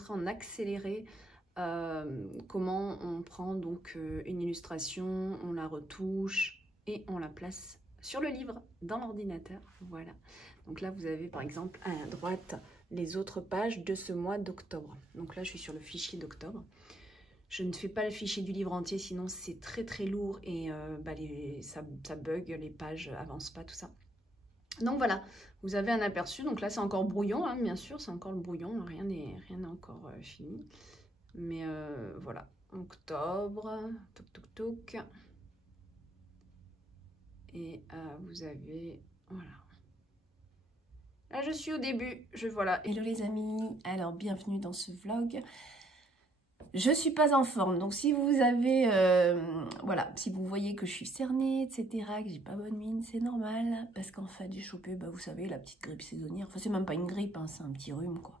montrer en accéléré comment on prend donc une illustration, on la retouche et on la place sur le livre dans l'ordinateur. Voilà. Donc là, vous avez par exemple à droite les autres pages de ce mois d'octobre. Donc là, je suis sur le fichier d'octobre. Je ne fais pas le fichier du livre entier, sinon c'est très lourd et ça bug, les pages avancent pas, tout ça. Donc voilà, vous avez un aperçu. Donc là, c'est encore brouillon, hein, bien sûr, c'est encore le brouillon, rien n'est encore fini. Mais voilà, octobre, toc. Et vous avez, voilà. Là, je suis au début, voilà. Hello les amis, alors bienvenue dans ce vlog. Je suis pas en forme, donc si vous avez, voilà, si vous voyez que je suis cernée, etc., que j'ai pas bonne mine, c'est normal, parce qu'en fait j'ai chopé, bah, vous savez, la petite grippe saisonnière, enfin c'est même pas une grippe, hein, c'est un petit rhume quoi,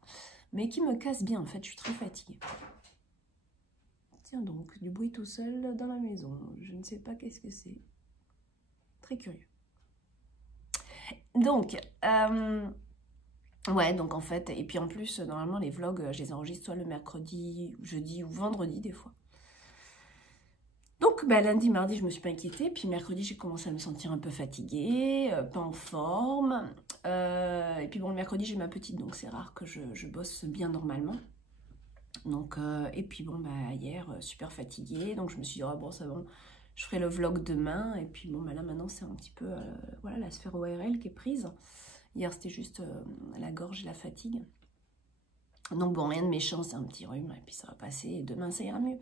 mais qui me casse bien en fait, je suis très fatiguée. Tiens donc, du bruit tout seul dans la maison, je ne sais pas qu'est-ce que c'est, très curieux. Donc, ouais, donc en fait, et puis en plus, normalement, les vlogs, je les enregistre soit le mercredi, jeudi ou vendredi des fois. Donc, bah, lundi, mardi, je me suis pas inquiétée. Puis mercredi, j'ai commencé à me sentir un peu fatiguée, pas en forme. Et puis bon, le mercredi, j'ai ma petite, donc c'est rare que je bosse bien normalement. Donc, et puis bon, bah, hier, super fatiguée. Donc je me suis dit, oh, bon, ça va, je ferai le vlog demain. Et puis bon, bah, là, maintenant, c'est un petit peu, voilà, la sphère ORL qui est prise. Hier, c'était juste la gorge et la fatigue. Donc bon, rien de méchant, c'est un petit rhume, et puis ça va passer, et demain, ça ira mieux.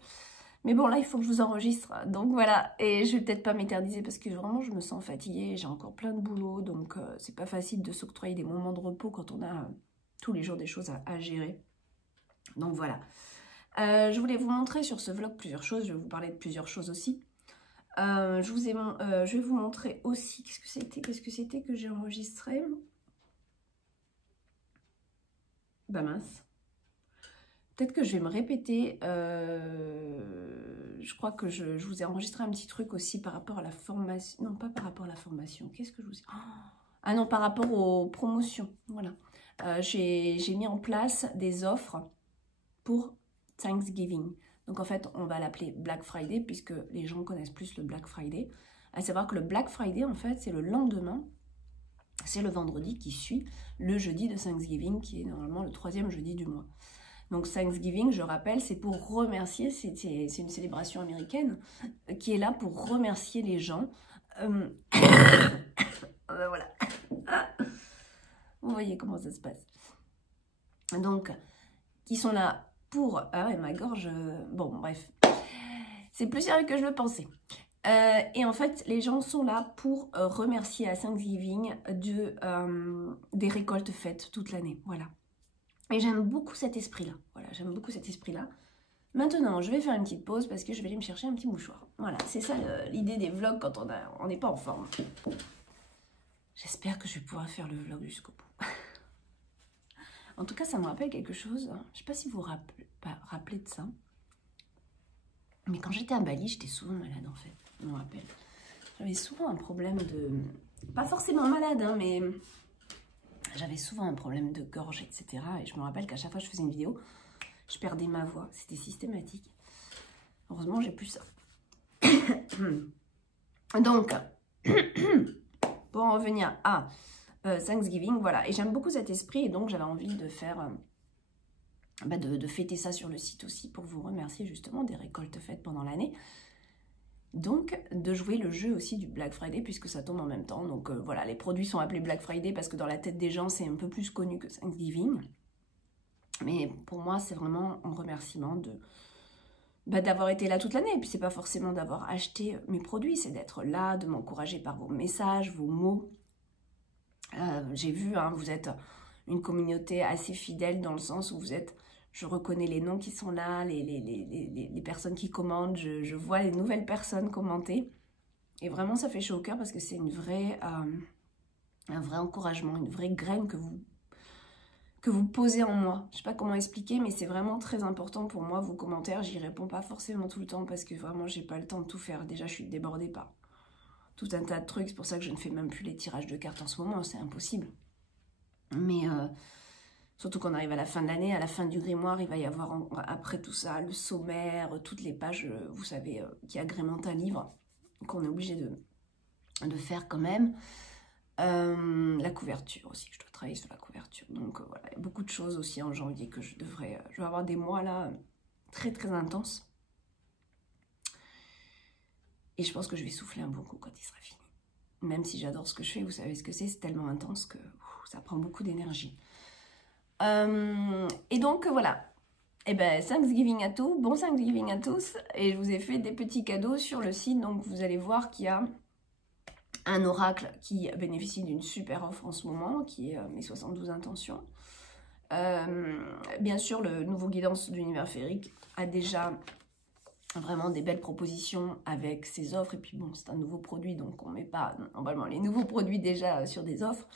Mais bon, là, il faut que je vous enregistre, donc voilà. Et je vais peut-être pas m'éterniser, parce que vraiment, je me sens fatiguée, j'ai encore plein de boulot, donc c'est pas facile de s'octroyer des moments de repos quand on a tous les jours des choses à gérer. Donc voilà. Je voulais vous montrer sur ce vlog plusieurs choses, je vais vous parler de plusieurs choses aussi. Je vais vous montrer aussi, qu'est-ce que c'était que j'ai enregistré? Bah mince. Peut-être que je vais me répéter. Je crois que je vous ai enregistré un petit truc aussi par rapport à la formation. Non, pas par rapport à la formation. Qu'est-ce que je vous ai... Ah non, par rapport aux promotions. Voilà. J'ai mis en place des offres pour Thanksgiving. Donc en fait, on va l'appeler Black Friday puisque les gens connaissent plus le Black Friday. À savoir que le Black Friday, en fait, c'est le lendemain. C'est le vendredi qui suit le jeudi de Thanksgiving, qui est normalement le 3e jeudi du mois. Donc Thanksgiving, je rappelle, c'est pour remercier, c'est une célébration américaine qui est là pour remercier les gens. Voilà. Vous voyez comment ça se passe. Donc, qui sont là pour... Ah ouais, ma gorge... Bon, bref. C'est plus sérieux que je le pensais. Et en fait, les gens sont là pour remercier à Thanksgiving des récoltes faites toute l'année. Voilà. Et j'aime beaucoup cet esprit-là. Voilà, j'aime beaucoup cet esprit-là. Maintenant, je vais faire une petite pause parce que je vais aller me chercher un petit mouchoir. Voilà, c'est ça l'idée des vlogs quand on n'est pas en forme. J'espère que je vais pouvoir faire le vlog jusqu'au bout. En tout cas, ça me rappelle quelque chose. Je ne sais pas si vous vous rappelez de ça. Mais quand j'étais à Bali, j'étais souvent malade en fait. Je me rappelle. J'avais souvent un problème de... Pas forcément malade, hein, mais... J'avais souvent un problème de gorge, etc. Et je me rappelle qu'à chaque fois que je faisais une vidéo, je perdais ma voix. C'était systématique. Heureusement, j'ai plus ça. Donc, pour en revenir à Thanksgiving, voilà. Et j'aime beaucoup cet esprit. Et donc, j'avais envie de faire... de fêter ça sur le site aussi pour vous remercier justement des récoltes faites pendant l'année. Donc, de jouer le jeu aussi du Black Friday puisque ça tombe en même temps. Donc voilà, les produits sont appelés Black Friday parce que dans la tête des gens, c'est un peu plus connu que Thanksgiving. Mais pour moi, c'est vraiment un remerciement d'avoir été là toute l'année. Et puis, c'est pas forcément d'avoir acheté mes produits, c'est d'être là, de m'encourager par vos messages, vos mots. J'ai vu, hein, vous êtes une communauté assez fidèle dans le sens où vous êtes... Je reconnais les noms qui sont là, les personnes qui commentent, je vois les nouvelles personnes commenter. Et vraiment, ça fait chaud au cœur parce que c'est un vrai encouragement, une vraie graine que vous posez en moi. Je ne sais pas comment expliquer, mais c'est vraiment très important pour moi, vos commentaires. J'y réponds pas forcément tout le temps parce que vraiment, j'ai pas le temps de tout faire. Déjà, je suis débordée par tout un tas de trucs. C'est pour ça que je ne fais même plus les tirages de cartes en ce moment, c'est impossible. Mais Surtout qu'on arrive à la fin de l'année, à la fin du grimoire, il va y avoir après tout ça le sommaire, toutes les pages, vous savez, qui agrémentent un livre, qu'on est obligé de faire quand même. La couverture aussi, je dois travailler sur la couverture. Donc voilà, il y a beaucoup de choses aussi en janvier que je vais avoir des mois là très très intenses. Et je pense que je vais souffler un bon coup quand il sera fini. Même si j'adore ce que je fais, vous savez ce que c'est tellement intense que ça prend beaucoup d'énergie. Et donc voilà, et ben Thanksgiving à tous, bon Thanksgiving à tous, et je vous ai fait des petits cadeaux sur le site, donc vous allez voir qu'il y a un oracle qui bénéficie d'une super offre en ce moment, qui est mes 72 intentions. Bien sûr, le nouveau guidance d'univers féerique a déjà vraiment des belles propositions avec ses offres, et puis bon, c'est un nouveau produit, donc on met pas normalement les nouveaux produits déjà sur des offres.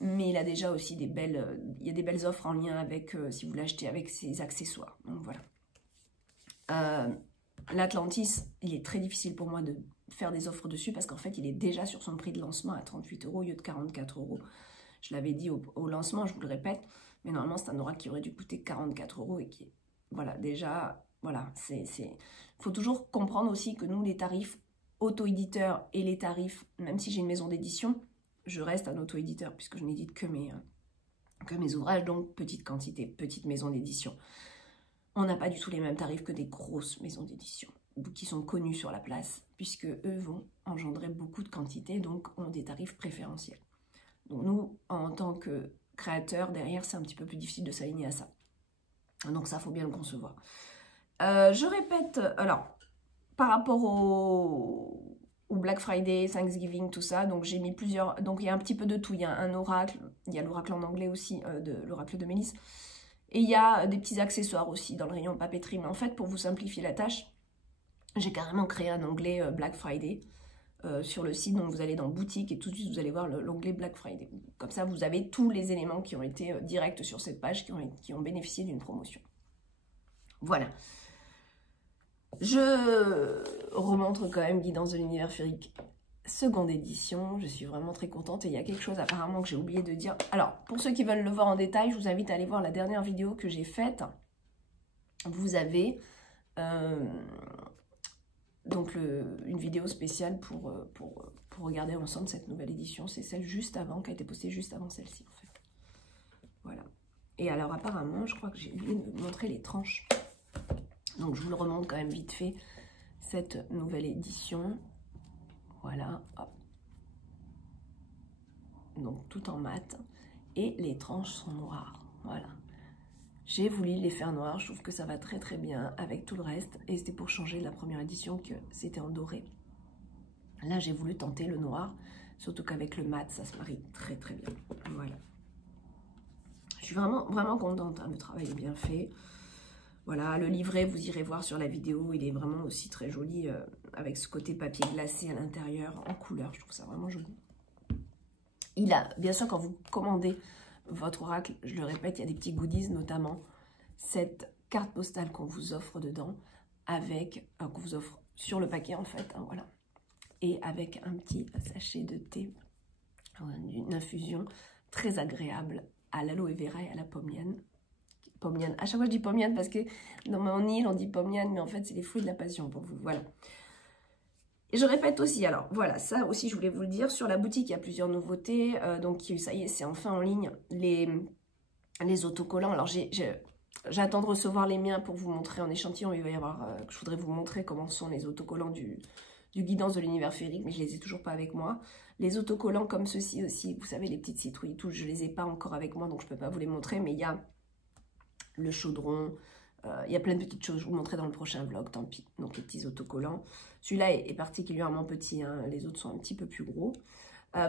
Mais il a déjà aussi il y a des belles offres en lien avec, si vous l'achetez avec ses accessoires. Donc voilà. L'Atlantis, il est très difficile pour moi de faire des offres dessus parce qu'en fait, il est déjà sur son prix de lancement à 38 € au lieu de 44 €. Je l'avais dit au lancement, je vous le répète, mais normalement, c'est un oracle qui aurait dû coûter 44 € et qui, voilà, déjà, voilà, faut toujours comprendre aussi que nous, les tarifs auto-éditeurs et les tarifs, même si j'ai une maison d'édition, je reste un auto-éditeur puisque je n'édite que mes ouvrages, donc petite quantité, petite maison d'édition. On n'a pas du tout les mêmes tarifs que des grosses maisons d'édition qui sont connues sur la place puisque eux vont engendrer beaucoup de quantité, donc ont des tarifs préférentiels. Donc nous, en tant que créateurs, derrière, c'est un petit peu plus difficile de s'aligner à ça. Donc ça, faut bien le concevoir. Je répète, alors, par rapport au Black Friday, Thanksgiving, tout ça. Donc j'ai mis plusieurs, donc il y a un petit peu de tout. Il y a un oracle, il y a l'oracle en anglais aussi, l'oracle de Mélisse. Et il y a des petits accessoires aussi dans le rayon papeterie. Mais en fait, pour vous simplifier la tâche, j'ai carrément créé un onglet Black Friday sur le site. Donc vous allez dans boutique et tout de suite vous allez voir l'onglet Black Friday. Comme ça, vous avez tous les éléments qui ont été directs sur cette page, qui ont bénéficié d'une promotion. Voilà. Je remontre quand même Guidance de l'univers féerique, seconde édition. Je suis vraiment très contente et il y a quelque chose apparemment que j'ai oublié de dire. Alors, pour ceux qui veulent le voir en détail, je vous invite à aller voir la dernière vidéo que j'ai faite. Vous avez donc une vidéo spéciale pour regarder ensemble cette nouvelle édition. C'est celle juste avant, qui a été postée juste avant celle-ci en fait. Voilà. Et alors apparemment, je crois que j'ai oublié de vous montrer les tranches. Donc je vous le remonte quand même vite fait, cette nouvelle édition. Voilà, hop. Donc tout en mat. Et les tranches sont noires. Voilà. J'ai voulu les faire noires, je trouve que ça va très très bien avec tout le reste. Et c'était pour changer de la première édition que c'était en doré. Là j'ai voulu tenter le noir, surtout qu'avec le mat ça se marie très très bien. Voilà. Je suis vraiment vraiment contente, hein, le travail est bien fait. Voilà, le livret, vous irez voir sur la vidéo, il est vraiment aussi très joli, avec ce côté papier glacé à l'intérieur, en couleur, je trouve ça vraiment joli. Il a, bien sûr, quand vous commandez votre oracle, je le répète, il y a des petits goodies, notamment cette carte postale qu'on vous offre dedans, avec, qu'on vous offre sur le paquet en fait, hein, voilà. Et avec un petit sachet de thé, une infusion très agréable à l'aloe vera et à la pommienne. Pommienne. À chaque fois je dis pommienne parce que dans mon île on dit pommienne, mais en fait c'est les fruits de la passion pour vous, voilà. Et je répète aussi, alors voilà, ça aussi je voulais vous le dire, sur la boutique il y a plusieurs nouveautés, donc ça y est, c'est enfin en ligne, les autocollants. Alors j'attends de recevoir les miens pour vous montrer en échantillon, il va y avoir, je voudrais vous montrer comment sont les autocollants du Guidance de l'univers féerique, mais je les ai toujours pas avec moi. Les autocollants comme ceux-ci aussi, vous savez, les petites citrouilles touches, je les ai pas encore avec moi, donc je peux pas vous les montrer, mais il y a le chaudron, il y a plein de petites choses, je vous montrerai dans le prochain vlog, tant pis. Donc les petits autocollants, celui-là est particulièrement petit, hein, les autres sont un petit peu plus gros.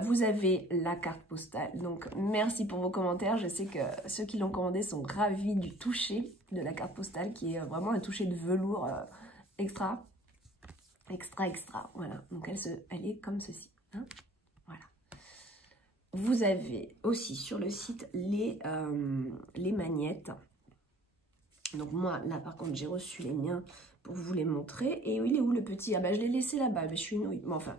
Vous avez la carte postale, donc merci pour vos commentaires, je sais que ceux qui l'ont commandé sont ravis du toucher de la carte postale, qui est vraiment un toucher de velours extra, voilà, donc elle est comme ceci, hein, voilà. Vous avez aussi sur le site les magnettes. Donc moi, là par contre, j'ai reçu les miens pour vous les montrer. Et il est où le petit? Ah bah je l'ai laissé là-bas, mais je suis une ouïe. Bon enfin,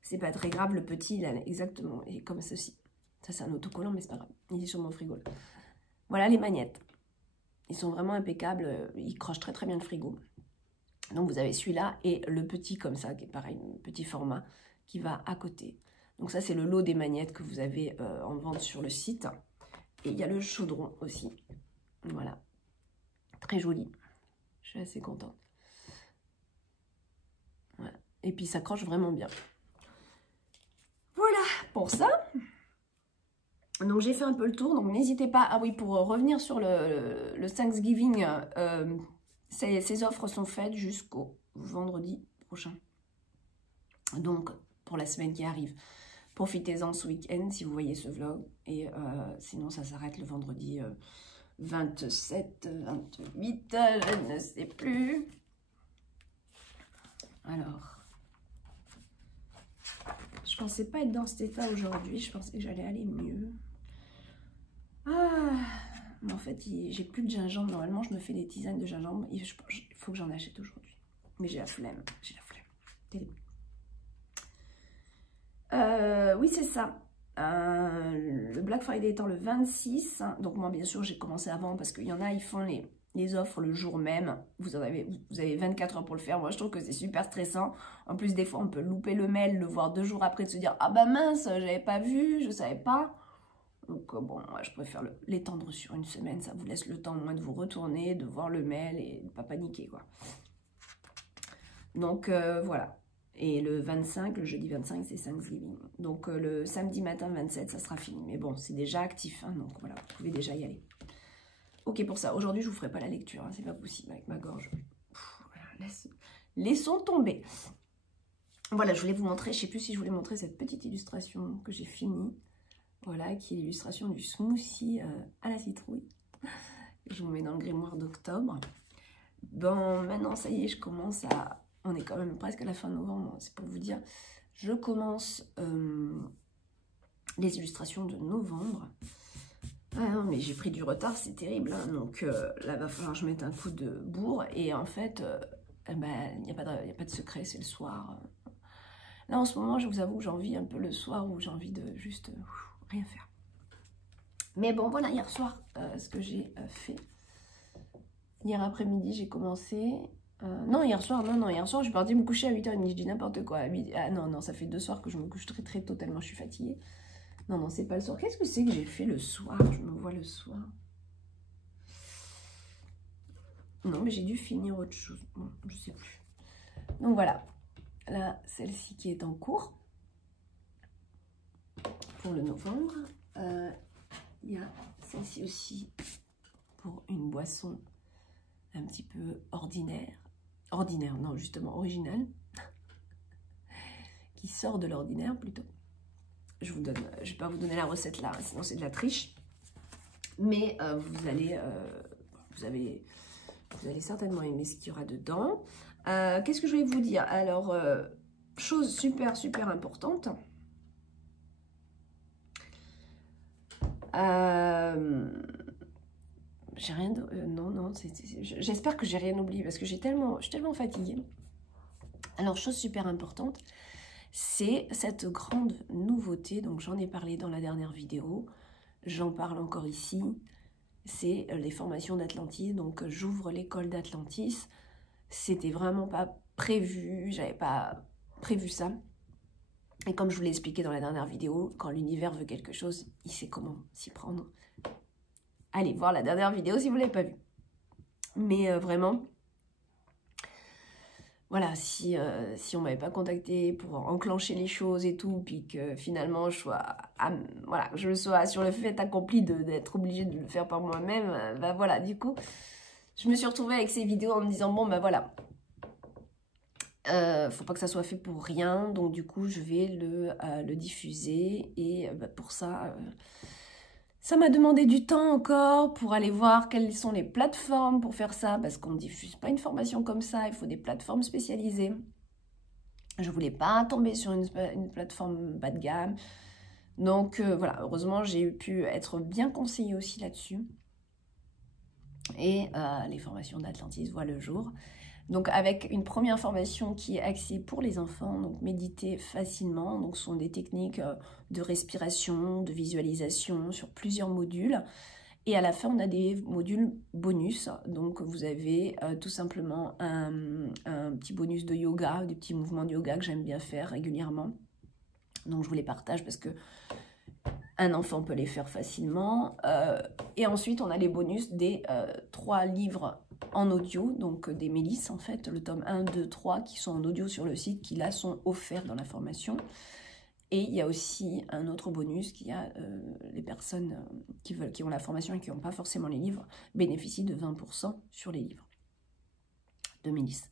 c'est pas très grave, le petit, il a exactement, il est comme ceci. Ça c'est un autocollant, mais c'est pas grave. Il est sur mon frigo là. Voilà les magnettes. Ils sont vraiment impeccables, ils crochent très très bien le frigo. Donc vous avez celui-là et le petit comme ça, qui est pareil, petit format, qui va à côté. Donc ça c'est le lot des magnettes que vous avez en vente sur le site. Et il y a le chaudron aussi. Voilà. Très joli. Je suis assez contente. Voilà. Et puis ça croche vraiment bien. Voilà pour ça. Donc j'ai fait un peu le tour. Donc n'hésitez pas. Ah oui, pour revenir sur le Thanksgiving, ces offres sont faites jusqu'au vendredi prochain. Donc pour la semaine qui arrive. Profitez-en ce week-end si vous voyez ce vlog. Et sinon ça s'arrête le vendredi 27, 28, je ne sais plus. Alors, je pensais pas être dans cet état aujourd'hui. Je pensais que j'allais aller mieux. Ah, mais en fait, j'ai plus de gingembre. Normalement, je me fais des tisanes de gingembre. Il faut que j'en achète aujourd'hui. Mais j'ai la flemme. J'ai la flemme. Terrible. Oui, c'est ça. Le Black Friday étant le 26. Donc moi, bien sûr, j'ai commencé avant parce qu'il y en a, ils font les offres le jour même. Vous avez 24 heures pour le faire. Moi, je trouve que c'est super stressant. En plus, des fois, on peut louper le mail, le voir 2 jours après, de se dire « Ah bah mince, j'avais pas vu, je savais pas. » Donc bon, moi, je préfère l'étendre sur une semaine. Ça vous laisse le temps au moins de vous retourner, de voir le mail et de ne pas paniquer, quoi. Donc voilà. Et le 25, le jeudi 25, c'est Thanksgiving. Donc le samedi matin 27, ça sera fini. Mais bon, c'est déjà actif, hein, donc voilà, vous pouvez déjà y aller. Ok pour ça. Aujourd'hui, je vous ferai pas la lecture, hein, c'est pas possible avec ma gorge. Voilà, laissons tomber. Voilà, je voulais vous montrer, je sais plus si je voulais montrer cette petite illustration que j'ai finie. Voilà, qui est l'illustration du smoothie à la citrouille. Je vous mets dans le grimoire d'octobre. Bon, maintenant, ça y est, je commence à... On est quand même presque à la fin novembre, c'est pour vous dire. Je commence les illustrations de novembre. Ah non, mais j'ai pris du retard, c'est terrible. Hein. Donc là, il va falloir que je mette un coup de bourre. Et en fait, il n'y a pas de secret, c'est le soir. Là, en ce moment, je vous avoue que j'ai envie un peu le soir où j'ai envie de juste rien faire. Mais bon, voilà, hier soir, ce que j'ai fait. Hier après-midi, j'ai commencé... non, hier soir, je suis partie me coucher à 8h30, je dis n'importe quoi. Ah non, ça fait 2 soirs que je me couche très très tôt, tellement je suis fatiguée. Non, c'est pas le soir. Qu'est-ce que c'est que j'ai fait le soir? Je me vois le soir. Non, mais j'ai dû finir autre chose. Bon, je sais plus. Donc voilà. Là, celle-ci qui est en cours. Pour le novembre. Il y a celle-ci aussi pour une boisson un petit peu ordinaire. Ordinaire, non, justement originale. Qui sort de l'ordinaire plutôt. Je vais pas vous donner la recette là, sinon c'est de la triche. Mais vous allez certainement aimer ce qu'il y aura dedans. Qu'est-ce que je vais vous dire? Alors, chose super importante. J'ai rien... non, j'espère que j'ai rien oublié parce que je suis tellement fatiguée. Alors, chose super importante, c'est cette grande nouveauté. Donc, j'en ai parlé dans la dernière vidéo. J'en parle encore ici. C'est les formations d'Atlantis. Donc, j'ouvre l'école d'Atlantis. C'était vraiment pas prévu. J'avais pas prévu ça. Et comme je vous l'ai expliqué dans la dernière vidéo, quand l'univers veut quelque chose, il sait comment s'y prendre. Allez voir la dernière vidéo si vous ne l'avez pas vue. Mais vraiment, voilà, si on ne m'avait pas contacté pour enclencher les choses et tout, puis que finalement je sois sur le fait accompli d'être obligée de le faire par moi-même, ben voilà, du coup, je me suis retrouvée avec ces vidéos en me disant, bon ben voilà, faut pas que ça soit fait pour rien, donc du coup je vais le diffuser et pour ça, ça m'a demandé du temps encore pour aller voir quelles sont les plateformes pour faire ça, parce qu'on ne diffuse pas une formation comme ça, il faut des plateformes spécialisées. Je voulais pas tomber sur une plateforme bas de gamme, donc voilà, heureusement j'ai pu être bien conseillée aussi là-dessus. Et les formations d'Atlantis voient le jour. Donc avec une première formation qui est axée pour les enfants, donc méditer facilement, donc ce sont des techniques de respiration, de visualisation sur plusieurs modules. Et à la fin, on a des modules bonus. Donc, vous avez tout simplement un petit bonus de yoga, des petits mouvements de yoga que j'aime bien faire régulièrement. Donc, je vous les partage parce que un enfant peut les faire facilement. Et ensuite, on a les bonus des 3 livres en audio, donc des Mélisses en fait, le tome 1, 2, 3 qui sont en audio sur le site, qui là sont offerts dans la formation. Et il y a aussi un autre bonus qui a les personnes qui ont la formation et qui n'ont pas forcément les livres bénéficient de 20% sur les livres de Mélisses.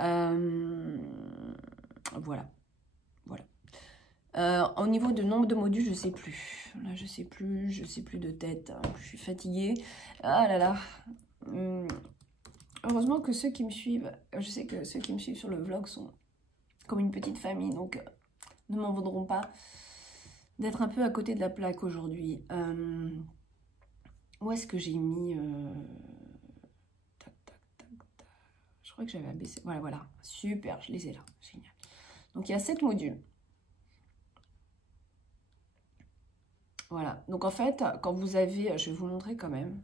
Voilà. Au niveau de nombre de modules, je sais plus. Là, je sais plus de tête. Je suis fatiguée. Ah là là. Heureusement que ceux qui me suivent, je sais que ceux qui me suivent sur le vlog sont comme une petite famille, donc ne m'en voudront pas d'être un peu à côté de la plaque aujourd'hui. Où est-ce que j'ai mis tac, tac, tac, tac. Je crois que j'avais abaissé. Voilà. Super, je les ai là. Génial. Donc, il y a 7 modules. Voilà. Donc, en fait, quand vous avez... Je vais vous montrer quand même.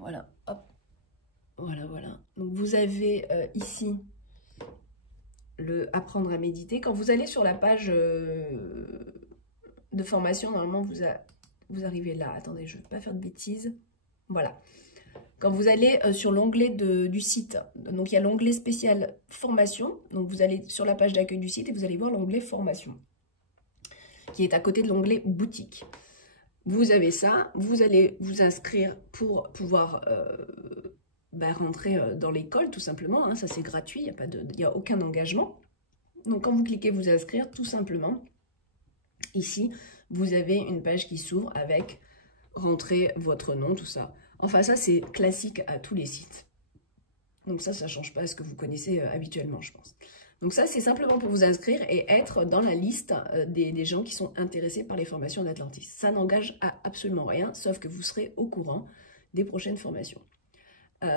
Voilà. Hop. Voilà. Donc, vous avez ici... le apprendre à méditer. Quand vous allez sur la page de formation, normalement vous arrivez là. Attendez, je ne veux pas faire de bêtises. Voilà. Quand vous allez sur l'onglet du site, donc il y a l'onglet spécial formation. Donc vous allez sur la page d'accueil du site et vous allez voir l'onglet formation qui est à côté de l'onglet boutique. Vous avez ça, vous allez vous inscrire pour pouvoir rentrer dans l'école tout simplement, hein, ça c'est gratuit, il n'y a aucun engagement. Donc quand vous cliquez vous inscrire, tout simplement, ici, vous avez une page qui s'ouvre avec rentrer votre nom, tout ça. Enfin ça c'est classique à tous les sites. Donc ça ne change pas à ce que vous connaissez habituellement, je pense. Donc ça c'est simplement pour vous inscrire et être dans la liste des gens qui sont intéressés par les formations d'Atlantis. Ça n'engage à absolument rien, sauf que vous serez au courant des prochaines formations.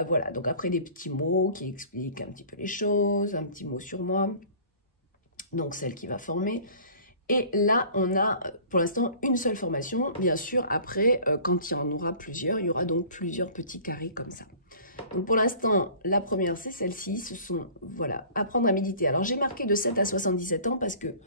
Voilà, donc après des petits mots qui expliquent un petit peu les choses, un petit mot sur moi, donc celle qui va former. Et là, on a pour l'instant une seule formation. Bien sûr, après, quand il y en aura plusieurs, il y aura donc plusieurs petits carrés comme ça. Donc pour l'instant, la première, c'est celle-ci. Ce sont, voilà, apprendre à méditer. Alors j'ai marqué de 7 à 77 ans parce que,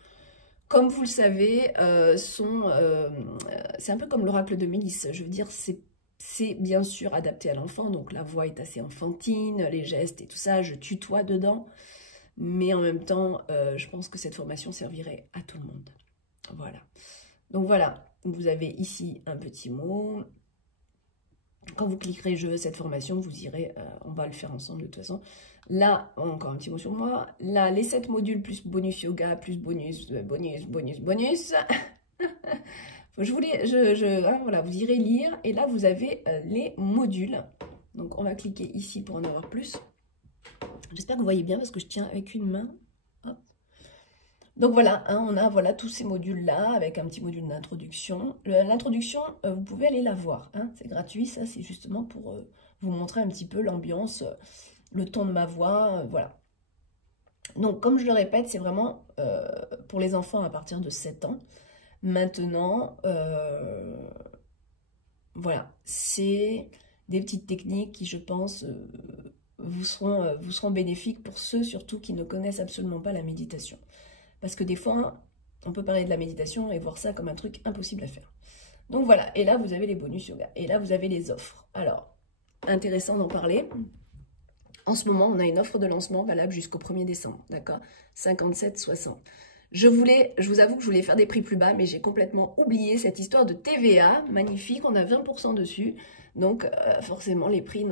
comme vous le savez, c'est un peu comme l'oracle de Mélisse. Je veux dire, c'est bien sûr adapté à l'enfant, donc la voix est assez enfantine, les gestes et tout ça, je tutoie dedans. Mais en même temps, je pense que cette formation servirait à tout le monde. Voilà. Donc voilà, vous avez ici un petit mot. Quand vous cliquerez « Je veux cette formation », vous irez, on va le faire ensemble de toute façon. Là, encore un petit mot sur moi. Là, les 7 modules plus bonus yoga, plus bonus. Voilà, vous irez lire et là vous avez les modules. Donc on va cliquer ici pour en avoir plus. J'espère que vous voyez bien parce que je tiens avec une main. Hop. Donc voilà, hein, on a voilà, tous ces modules là avec un petit module d'introduction. L'introduction, vous pouvez aller la voir. Hein, c'est gratuit, ça c'est justement pour vous montrer un petit peu l'ambiance, le ton de ma voix, voilà. Donc comme je le répète, c'est vraiment pour les enfants à partir de 7 ans. Maintenant, voilà, c'est des petites techniques qui, je pense, vous seront bénéfiques pour ceux surtout qui ne connaissent absolument pas la méditation. Parce que des fois, on peut parler de la méditation et voir ça comme un truc impossible à faire. Donc voilà, et là vous avez les bonus yoga, et là vous avez les offres. Alors, intéressant d'en parler. En ce moment, on a une offre de lancement valable jusqu'au 1er décembre, d'accord, 57,60. Je vous avoue que je voulais faire des prix plus bas, mais j'ai complètement oublié cette histoire de TVA, magnifique, on a 20% dessus, donc forcément les prix,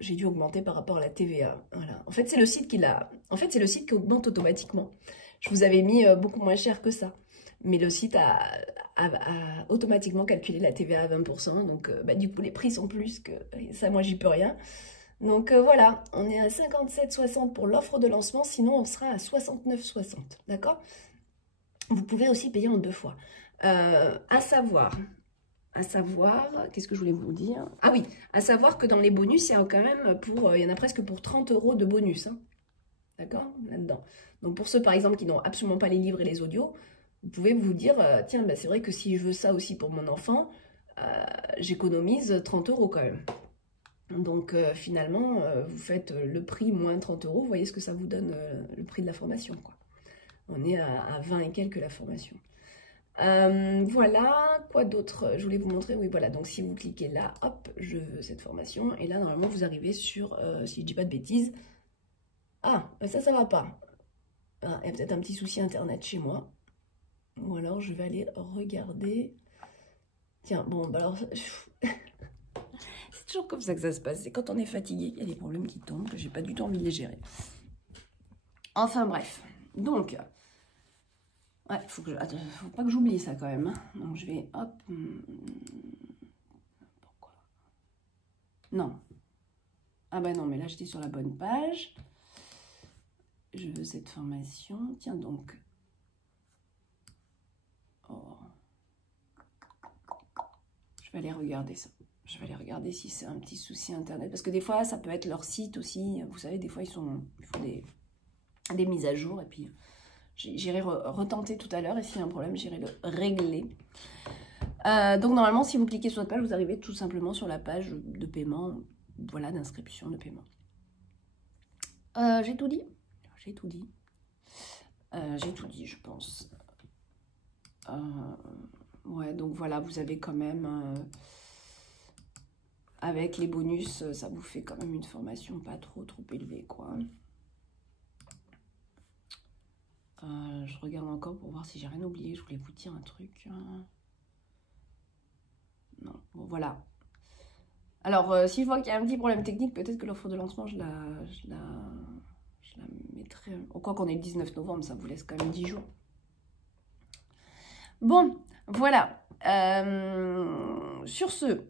j'ai dû augmenter par rapport à la TVA. Voilà. En fait, c'est le site qui augmente automatiquement. Je vous avais mis beaucoup moins cher que ça, mais le site a automatiquement calculé la TVA à 20%, donc du coup les prix sont plus que ça, moi j'y peux rien. Donc voilà, on est à 57,60 pour l'offre de lancement, sinon on sera à 69,60, d'accord? Vous pouvez aussi payer en 2 fois. À savoir, qu'est-ce que je voulais vous dire? Ah oui, à savoir que dans les bonus, il y a quand même il y en a presque pour 30 € de bonus, hein, d'accord? Là-dedans. Donc pour ceux par exemple qui n'ont absolument pas les livres et les audios, vous pouvez vous dire, tiens, c'est vrai que si je veux ça aussi pour mon enfant, j'économise 30 € quand même. Donc finalement, vous faites le prix moins 30 €, vous voyez ce que ça vous donne le prix de la formation, quoi. On est à 20 et quelques la formation. Voilà, quoi d'autre je voulais vous montrer, oui voilà, donc si vous cliquez là, hop, je veux cette formation, et là normalement vous arrivez sur, si je dis pas de bêtises, ah, ça va pas, ah, il y a peut-être un petit souci internet chez moi, ou alors je vais aller regarder, tiens, bon, bah alors, c'est toujours comme ça que ça se passe, c'est quand on est fatigué, il y a des problèmes qui tombent, que j'ai pas du tout envie de les gérer. Enfin bref, donc... Ouais, faut pas que j'oublie ça quand même. Hein. Donc je vais, hop. Pourquoi? Non. Ah bah non, mais là j'étais sur la bonne page. Je veux cette formation. Tiens donc. Oh. Je vais aller regarder ça. Je vais aller regarder si c'est un petit souci internet. Parce que des fois, ça peut être leur site aussi. Vous savez, des fois, ils font des mises à jour. Et puis... J'irai retenter tout à l'heure et s'il y a un problème, j'irai le régler. Donc normalement, si vous cliquez sur votre page, vous arrivez tout simplement sur la page de paiement, voilà, d'inscription de paiement. J'ai tout dit. J'ai tout dit. J'ai tout dit, je pense. Ouais, donc voilà, vous avez quand même... avec les bonus, ça vous fait quand même une formation pas trop élevée, quoi. Je regarde encore pour voir si j'ai rien oublié. Je voulais vous dire un truc. Non, bon voilà. Alors, si je vois qu'il y a un petit problème technique, peut-être que l'offre de lancement, je la mettrai... Quoi qu'on est le 19 novembre, ça vous laisse quand même 10 jours. Bon, voilà. Sur ce,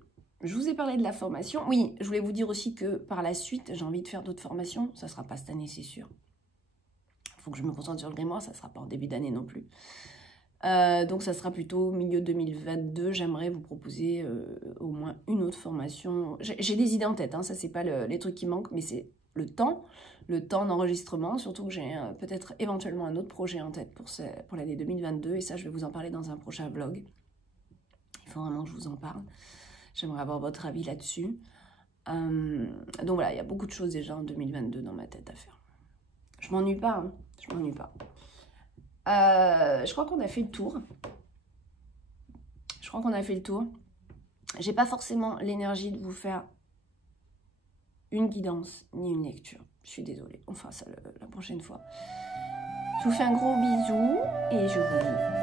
je vous ai parlé de la formation. Oui, je voulais vous dire aussi que par la suite, j'ai envie de faire d'autres formations. Ça ne sera pas cette année, c'est sûr. Faut que je me concentre sur le grimoire, ça ne sera pas en début d'année non plus. Donc ça sera plutôt milieu 2022. J'aimerais vous proposer au moins une autre formation. J'ai des idées en tête, hein, ça c'est pas les trucs qui manquent, mais c'est le temps d'enregistrement. Surtout que j'ai peut-être éventuellement un autre projet en tête pour l'année 2022 et ça je vais vous en parler dans un prochain vlog. Il faut vraiment que je vous en parle. J'aimerais avoir votre avis là-dessus. Donc voilà, il y a beaucoup de choses déjà en 2022 dans ma tête à faire. Je m'ennuie pas, hein. Je m'ennuie pas. Je crois qu'on a fait le tour. J'ai pas forcément l'énergie de vous faire une guidance ni une lecture. Je suis désolée. On fera ça la prochaine fois. Je vous fais un gros bisou et je vous dis